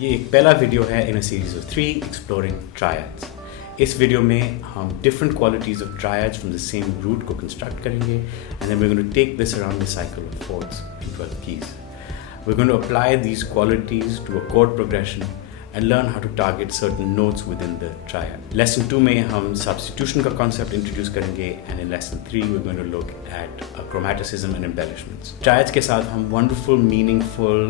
ये एक पहला वीडियो है in a series of 3 exploring triads. इस वीडियो में हम different qualities of triads from the same root को कंस्ट्रक्ट करेंगे and then we are going to take this around the cycle of chords in 12 keys. We're going to apply these qualities to a chord progression and learn how to target certain notes within the triad. Lesson 2 में हम substitution का concept introduce करेंगे and in lesson 3 we're going to look at chromaticism and embellishments. Triads के साथ हम wonderful, meaningful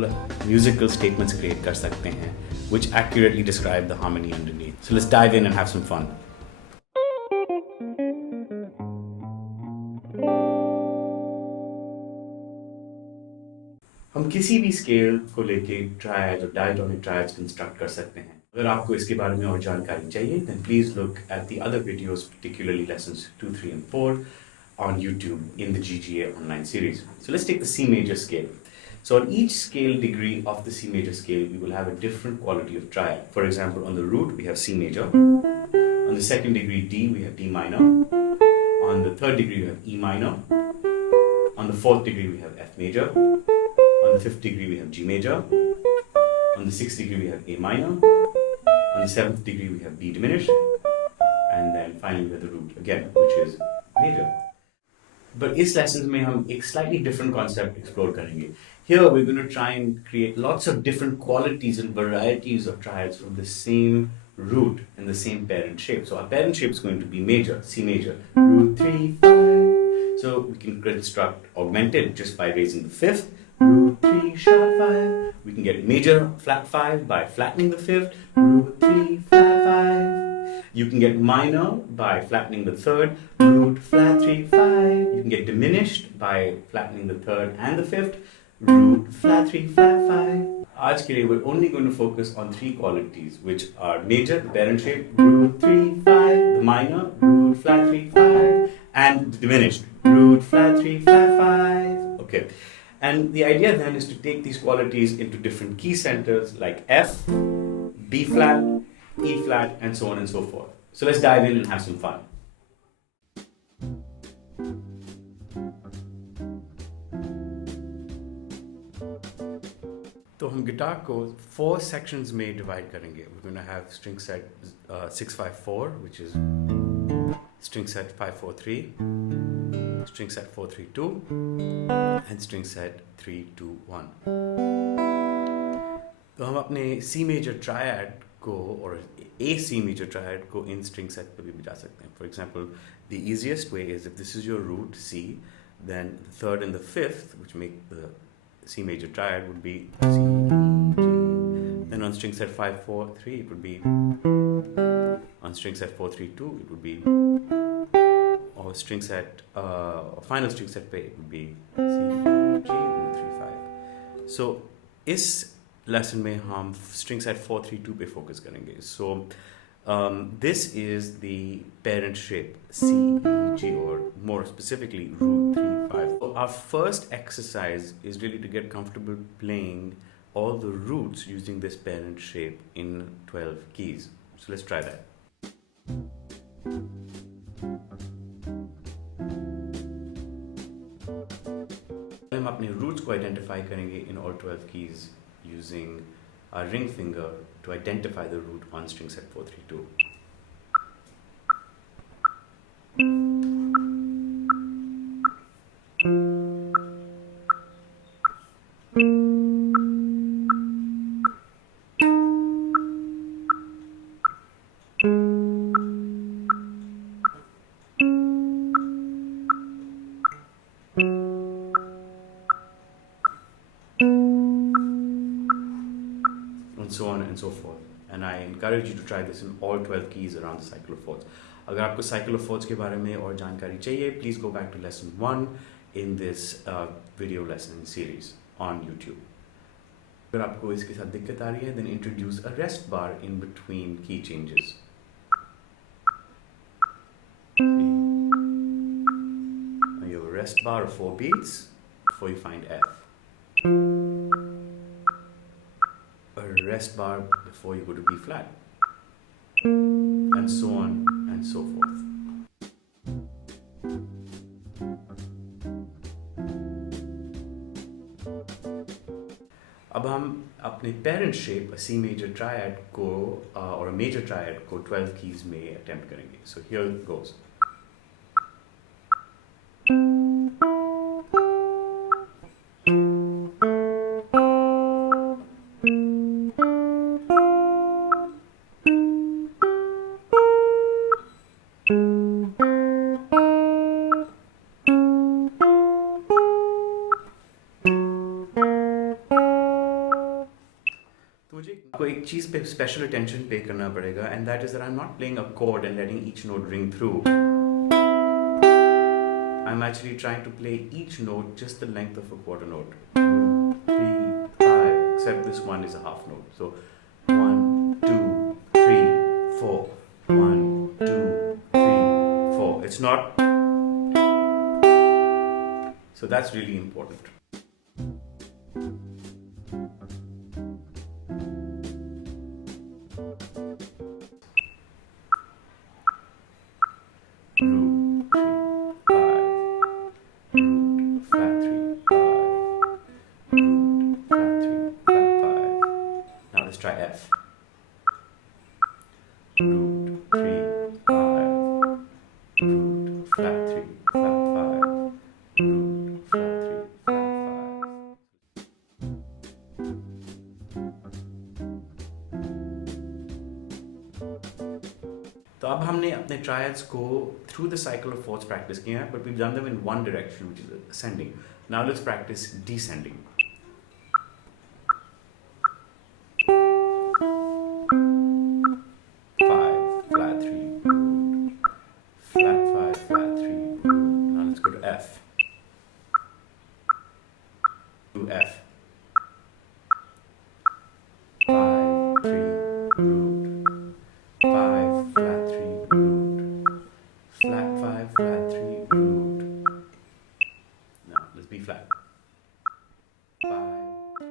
musical statements create कर सकते हैं which accurately describe the harmony underneath. So let's dive in and have some fun. हम किसी भी scale को लेके ट्रायड्स और डायटोनिक ट्रायड्स कंस्ट्रक्ट कर सकते हैं। अगर आपको इसके बारे में और जानकारी चाहिए then please look at the other videos, particularly lessons 2, 3 and 4 on YouTube in the gjaONLINE series. So let's take the C major scale. So on each scale degree of the C major scale we will have a different quality of triad. For example, on the root we have C major, on the second degree D we have D minor, on the third degree we have E minor, on the fourth degree we have F major, on the 5th degree we have G major, on the 6th degree we have A minor, on the 7th degree we have B diminished, and then finally we have the root again, which is major. But इस lessons में हम एक slightly different concept explore करेंगे. Here we're going to try and create lots of different qualities and varieties of triads from the same root and the same parent shape. So our parent shape is going to be major, C major, root 3, 5. So we can construct augmented just by raising the 5th, root 3 sharp 5. We can get major flat 5 by flattening the 5th, root 3 flat 5. You can get minor by flattening the 3rd, root flat 3 5. You can get diminished by flattening the 3rd and the 5th, root flat 3 flat 5. आज के लिए we're only going to focus on 3 qualities which are major, the parent shape, root 3 5, the minor, root flat 3 5, and the diminished, root flat 3 flat 5. Okay. And the idea then is to take these qualities into different key centers like F, B flat, E flat, and so on and so forth. So let's dive in and have some fun. तो हम guitar को 4 sections में divide करेंगे. We're going to have string set 6-5-4, which is string set 5-4-3, string set 4-3-2, and string set 3-2-1. तो हम अपने C major triad को और A C major triad को इन string set पे भी बजा सकते हैं. For example, the easiest way is if this is your root C, then the 3rd and the 5th, which make the C major triad, would be C, G. Then on string set 5-4-3 it would be, on string set 4-3-2 it would be, or string set final string set पे it would be C, G, root 3-5. So इस lesson में हम string set 4-3-2 पे focus करेंगे. So this is the parent shape C, E, G, or more specifically root 3-5. So our first exercise is really to get comfortable playing all the roots using this parent shape in 12 keys. So let's try that. हम अपने roots को identify करेंगे in all 12 keys using our ring finger to identify the root on string set 4-3-2. And so on and so forth. And I encourage you to try this in all 12 keys around the cycle of fourths. अगर आपको cycle of fourths के बारे में और जानकारी चाहिए, please go back to lesson 1 in this video lesson series on YouTube. अगर आपको इसके साथ दिक्कत आ रही है, then introduce a rest bar in between key changes. rest bar of 4 beats before you find F. A rest bar before you go to B flat. And so on and so forth. अब हम अपने parent shape C major triad को और major triad को 12 keys में attempt करेंगे. So here goes. आपको एक चीज पे स्पेशल अटेंशन पे करना पड़ेगा, and that is that I am not playing a chord and letting each note ring through. I am actually trying to play each note just the length of a quarter note. 2, 3, 5, except this one is a half note. So 1, 2, 3, 4. 1, 2, 3, 4. It's not. So that's really important. Try F. Root 3, 5. Root flat 3, flat 5. Root flat 3, flat 5. तो अब हमने अपने triads को through the cycle of fourth practice किए हैं, but we done them in one direction which is ascending. Now let's practice descending. To F. 5, 3, root. 5, flat 3, root. Flat 5, flat 3, root. Now let's B flat. 5, 3.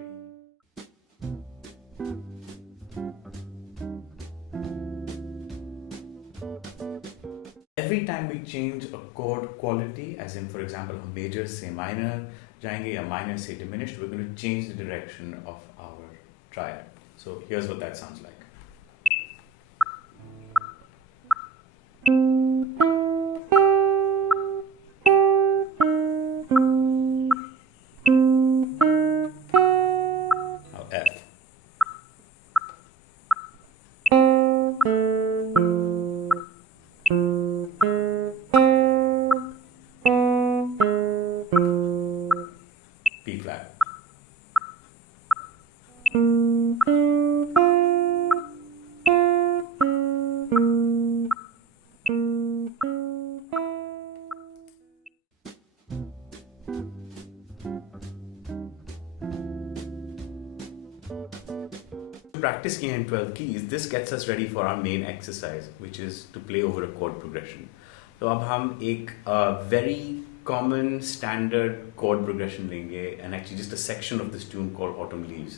Every time we change a chord quality, as in for example हम major से minor जाएंगे या minor से diminished, we're going to change the direction of our triad. So here's what that sounds like. Now F. B flat. Practice kiye in 12 keys, this gets us ready for our main exercise, which is to play over a chord progression. तो अब हम एक very common standard chord progression लेंगे, and actually just a section of this tune called Autumn Leaves,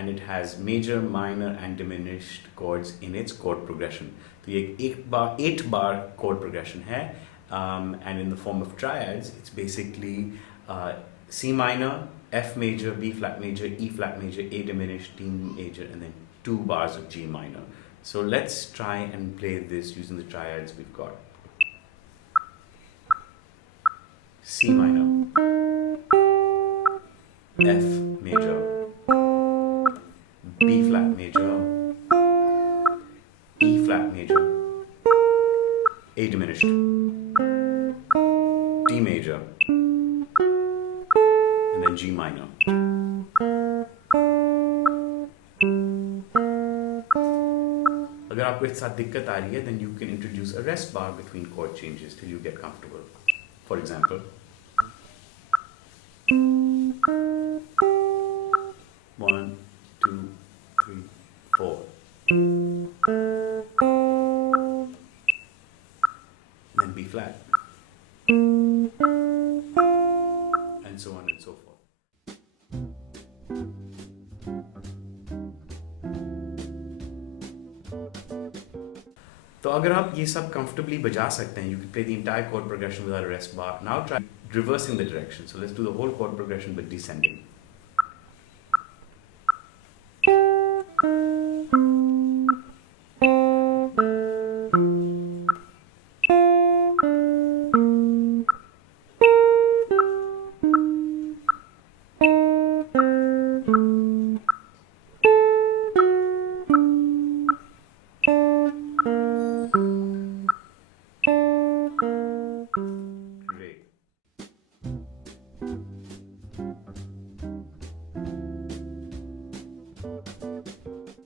and it has major, minor and diminished chords in its chord progression. तो ये एक 8 bar chord progression है, and in the form of triads, it's basically C minor, F major, B flat major, E flat major, A diminished, D major, and then 2 bars of G minor. So let's try and play this using the triads we've got. C minor, F major, B flat major, E flat major, A diminished, D major, and then G minor. अगर आपको इस साथ दिक्कत आ रही है, then you can introduce a rest bar between chord changes till you get comfortable. For example, 1, 2, 3, 4. Then B flat. तो अगर आप ये सब comfortably बजा सकते हैं, you can play the entire chord progression without a rest bar. Now try reversing the direction. So let's do the whole chord progression but descending.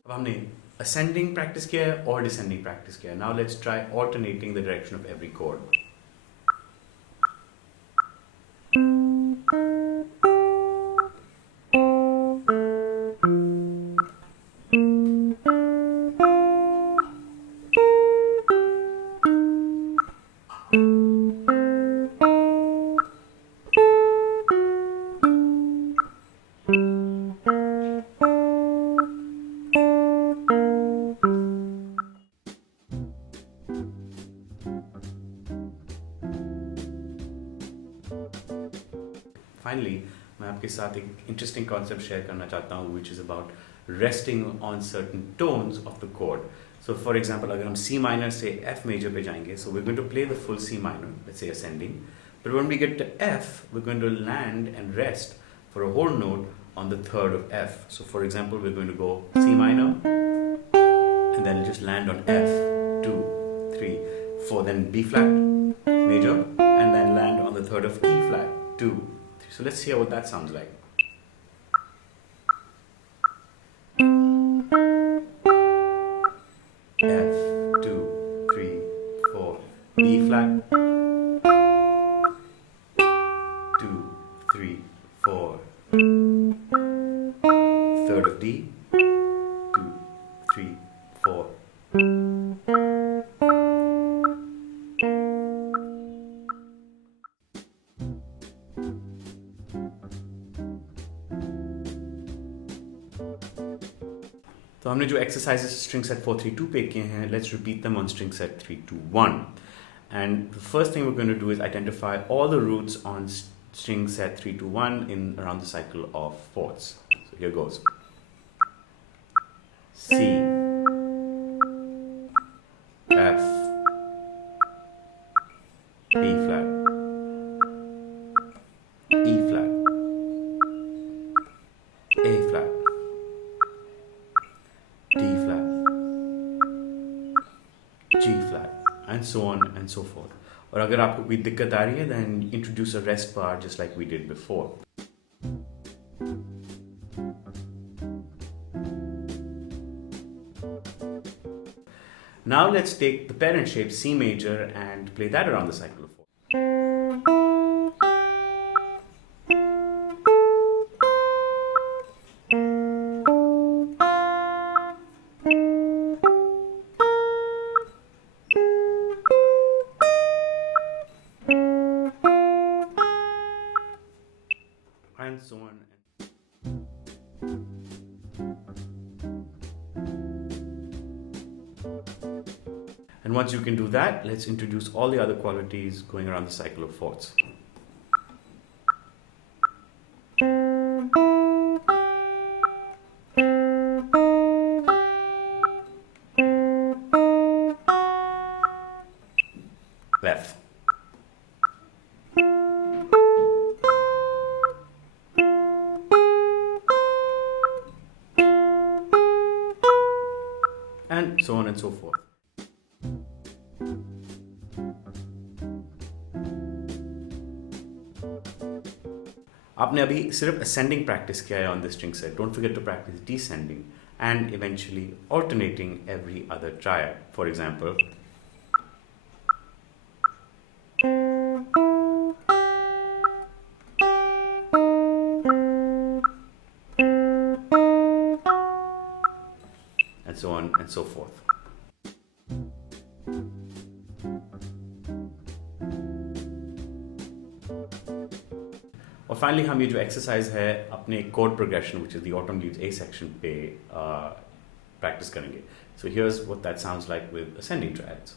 अब हमने ascending practice किया है और descending practice किया है. Now let's try alternating the direction of every chord. Finally, मैं आपके साथ एक interesting concept share करना चाहता हूँ, which is about resting on certain tones of the chord. So, for example, अगर हम C minor से F major पे जाएंगे, so we're going to play the full C minor, let's say ascending. But when we get to F, we're going to land and rest for a whole note on the third of F. So, for example, we're going to go C minor, and then just land on F, 2, 3, 4, then B flat major, and then land on the third of E flat, 2, 3. So let's hear what that sounds like. F, 2, 3, 4, B flat, 2, 3, 4, third of D, 2, 3, 4. तो हमने जो exercises string set 4-3-2 पे किए हैं, let's repeat them on string set 3-2-1. And the first thing we're going to do is identify all the roots on string set 3-2-1 in around the cycle of fourths. So here goes. C, F, B flat, E flat, A flat, D flat, G flat, and so on and so forth. और अगर आपको कोई दिक्कत आ रही है, then introduce a rest bar just like we did before. Now let's take the parent shape C major and play that around the cycle of four. And so on. And once you can do that, let's introduce all the other qualities going around the cycle of fourths. Left. And so on and so forth. आपने अभी सिर्फ ascending practice किया है on this string set. Don't forget to practice descending and eventually alternating every other triad. For example, and so on and so forth. और finally हम ये जो exercise है अपने code progression which is the autumn leaves A section पे practice करेंगे. So here's what that sounds like with ascending triads.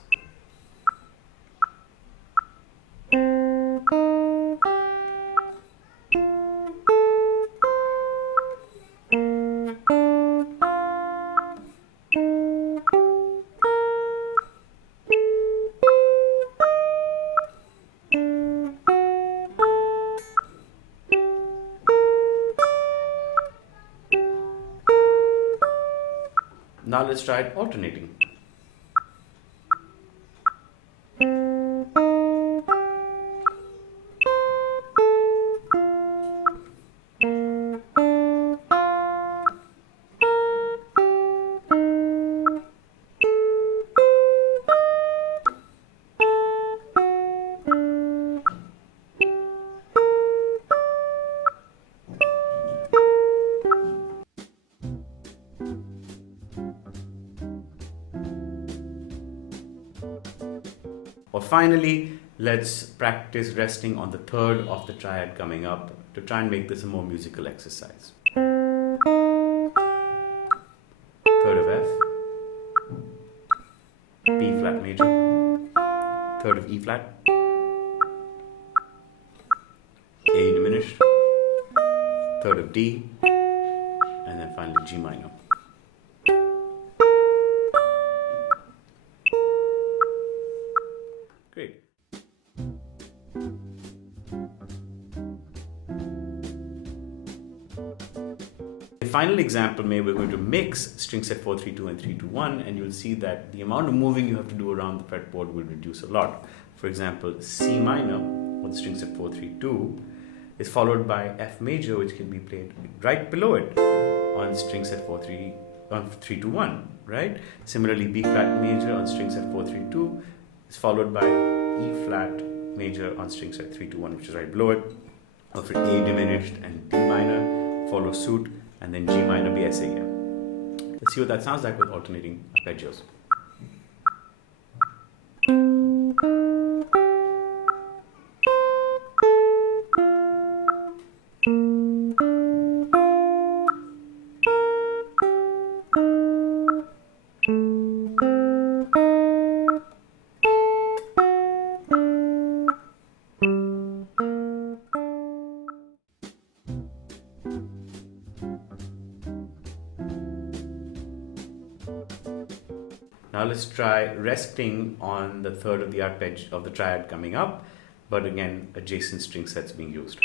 Now let's try it alternating. Or finally, let's practice resting on the third of the triad coming up to try and make this a more musical exercise. Third of F, B flat major, third of E flat, A diminished, third of D, and then finally G minor. Great. The final example we're going to mix string set 432 and 321, and you'll see that the amount of moving you have to do around the fretboard will reduce a lot. For example, C minor on the string set 432 is followed by F major, which can be played right below it on string set 321, right? Similarly, B flat major on string set 432 is followed by E flat major on string set 321, which is right below it. After A diminished and D minor follow suit, and then G minor BSAM. Let's see what that sounds like with alternating arpeggios. Now let's try resting on the third of the arpeggio of the triad coming up, but again adjacent string sets being used.